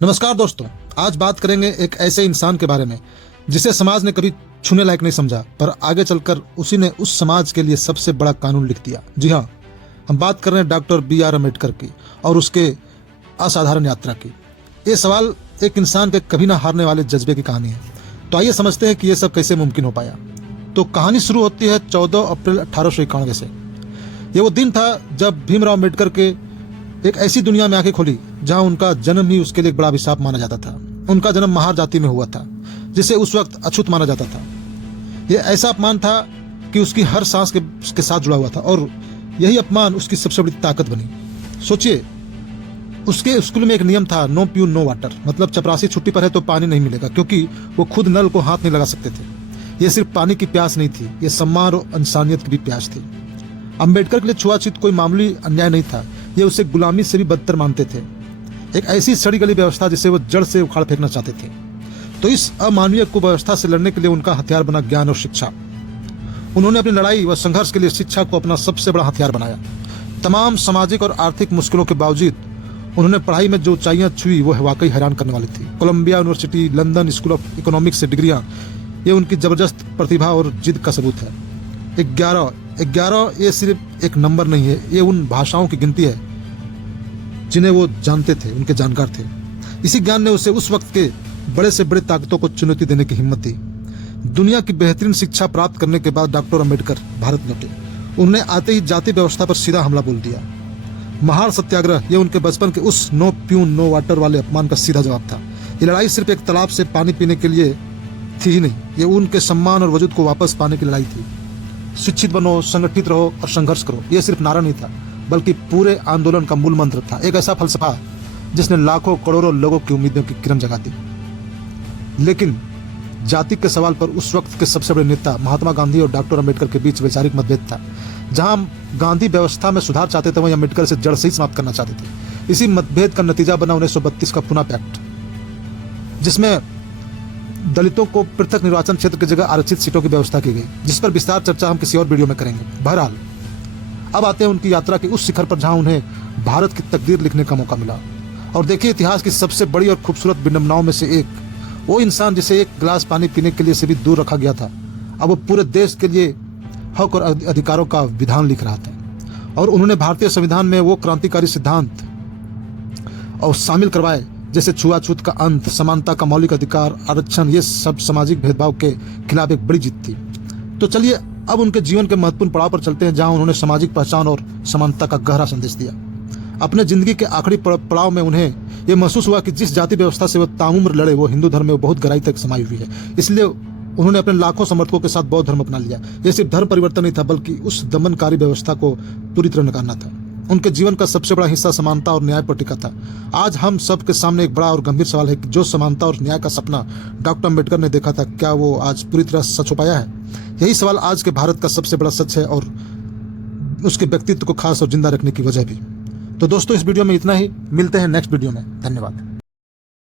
नमस्कार दोस्तों, आज बात करेंगे एक ऐसे इंसान के बारे में जिसे समाज ने कभी छूने लायक नहीं समझा, पर आगे चलकर उसी ने उस समाज के लिए सबसे बड़ा कानून लिख दिया। जी हाँ, हम बात कर रहे हैं डॉक्टर B.R. अम्बेडकर की और उसके असाधारण यात्रा की। ये सवाल एक इंसान के कभी ना हारने वाले जज्बे की कहानी है। तो आइए समझते हैं कि ये सब कैसे मुमकिन हो पाया। तो कहानी शुरू होती है 14 अप्रैल 1891 से। ये वो दिन था जब भीमराव अम्बेडकर के एक ऐसी दुनिया में आंखें खोली जहां उनका जन्म ही उसके लिए एक बड़ा अभिशाप माना जाता था। उनका जन्म महार जाति में हुआ था, जिसे उस वक्त अछूत माना जाता था। यह ऐसा अपमान था कि उसकी हर सांस के साथ जुड़ा हुआ था और यही अपमान उसकी सबसे बड़ी ताकत बनी। सोचिए, उसके स्कूल में एक नियम था, नो प्यून नो वाटर, मतलब चपरासी छुट्टी पर है तो पानी नहीं मिलेगा, क्योंकि वो खुद नल को हाथ नहीं लगा सकते थे। ये सिर्फ पानी की प्यास नहीं थी, ये सम्मान और इंसानियत की भी प्यास थी। अम्बेडकर के लिए छुआछूत कोई मामूली अन्याय नहीं था, ये उसे गुलामी से भी बदतर मानते थे, एक ऐसी सड़ी गली व्यवस्था जिसे वो जड़ से उखाड़ फेंकना चाहते थे। तो इस अमानवीय कुव्यवस्था से लड़ने के लिए उनका हथियार बना ज्ञान और शिक्षा। उन्होंने अपनी लड़ाई व संघर्ष के लिए शिक्षा को अपना सबसे बड़ा हथियार बनाया। तमाम सामाजिक और आर्थिक मुश्किलों के बावजूद उन्होंने पढ़ाई में जो ऊंचाइयां छुई वो वाकई हैरान करने वाली थी। Columbia University, London School of Economics से डिग्रियां, ये उनकी जबरदस्त प्रतिभा और जिद का सबूत है। 11 ये सिर्फ एक नंबर नहीं है, ये उन भाषाओं की गिनती है जिन्हें वो जानते थे, उनके जानकार थे। इसी ज्ञान ने उसे उस वक्त के बड़े से बड़े ताकतों को चुनौती देने की हिम्मत दी। दुनिया की बेहतरीन शिक्षा प्राप्त करने के बाद डॉक्टर अम्बेडकर भारत लौटे। उन्हें आते ही जाति व्यवस्था पर सीधा हमला बोल दिया। महार सत्याग्रह, ये उनके बचपन के उस नो प्यून नो वाटर वाले अपमान का सीधा जवाब था। ये लड़ाई सिर्फ एक तालाब से पानी पीने के लिए थी ही नहीं, ये उनके सम्मान और वजूद को वापस पाने की लड़ाई थी। शिक्षित बनो, संगठित रहो और संघर्ष करो, ये सिर्फ नारा नहीं था, बल्कि पूरे आंदोलन का मूल मंत्र था। एक ऐसा फलसफा जिसने लाखों करोड़ों लोगों की उम्मीदों की किरण जगा दी। लेकिन जाति के सवाल पर उस वक्त के सबसे बड़े नेता महात्मा गांधी और डॉक्टर अम्बेडकर के बीच वैचारिक मतभेद था। जहां गांधी व्यवस्था में सुधार चाहते थे, वहीं अम्बेडकर से जड़ से ही समाप्त करना चाहते थे। इसी मतभेद का नतीजा बना 1932 का पूना पैक्ट, जिसमें दलितों को पृथक निर्वाचन क्षेत्र की जगह आरक्षित सीटों की व्यवस्था की गई, जिस पर विस्तार चर्चा हम किसी और वीडियो में करेंगे। बहरहाल, अब आते हैं उनकी यात्रा के उस शिखर पर जहां उन्हें भारत की तकदीर लिखने का मौका मिला। और देखिए, इतिहास की सबसे बड़ी और खूबसूरत विडंबनाओं में से एक, वो इंसान जिसे एक गिलास पानी पीने के लिए से भी दूर रखा गया था, अब वो पूरे देश के लिए हक और अधिकारों का विधान लिख रहा था। और उन्होंने भारतीय संविधान में वो क्रांतिकारी सिद्धांत और शामिल करवाए जैसे छुआछूत का अंत, समानता का मौलिक अधिकार, आरक्षण, ये सब सामाजिक भेदभाव के खिलाफ एक बड़ी जीत थी। तो चलिए अब उनके जीवन के महत्वपूर्ण पड़ाव पर चलते हैं, जहां उन्होंने सामाजिक पहचान और समानता का गहरा संदेश दिया। अपने जिंदगी के आखिरी पड़ाव में उन्हें यह महसूस हुआ कि जिस जाति व्यवस्था से वो ताउम्र लड़े, वो हिंदू धर्म में बहुत गहराई तक समाई हुई है। इसलिए उन्होंने अपने लाखों समर्थकों के साथ बौद्ध धर्म अपना लिया। यह सिर्फ धर्म परिवर्तन नहीं था, बल्कि उस दमनकारी व्यवस्था को पूरी तरह नकारना था। उनके जीवन का सबसे बड़ा हिस्सा समानता और न्याय पर टिका था। आज हम सब के सामने एक बड़ा और गंभीर सवाल है कि जो समानता और न्याय का सपना डॉक्टर अम्बेडकर ने देखा था, क्या वो आज पूरी तरह सच हो पाया है? यही सवाल आज के भारत का सबसे बड़ा सच है और उसके व्यक्तित्व को खास और जिंदा रखने की वजह भी। तो दोस्तों, इस वीडियो में इतना ही। मिलते हैं नेक्स्ट वीडियो में। धन्यवाद।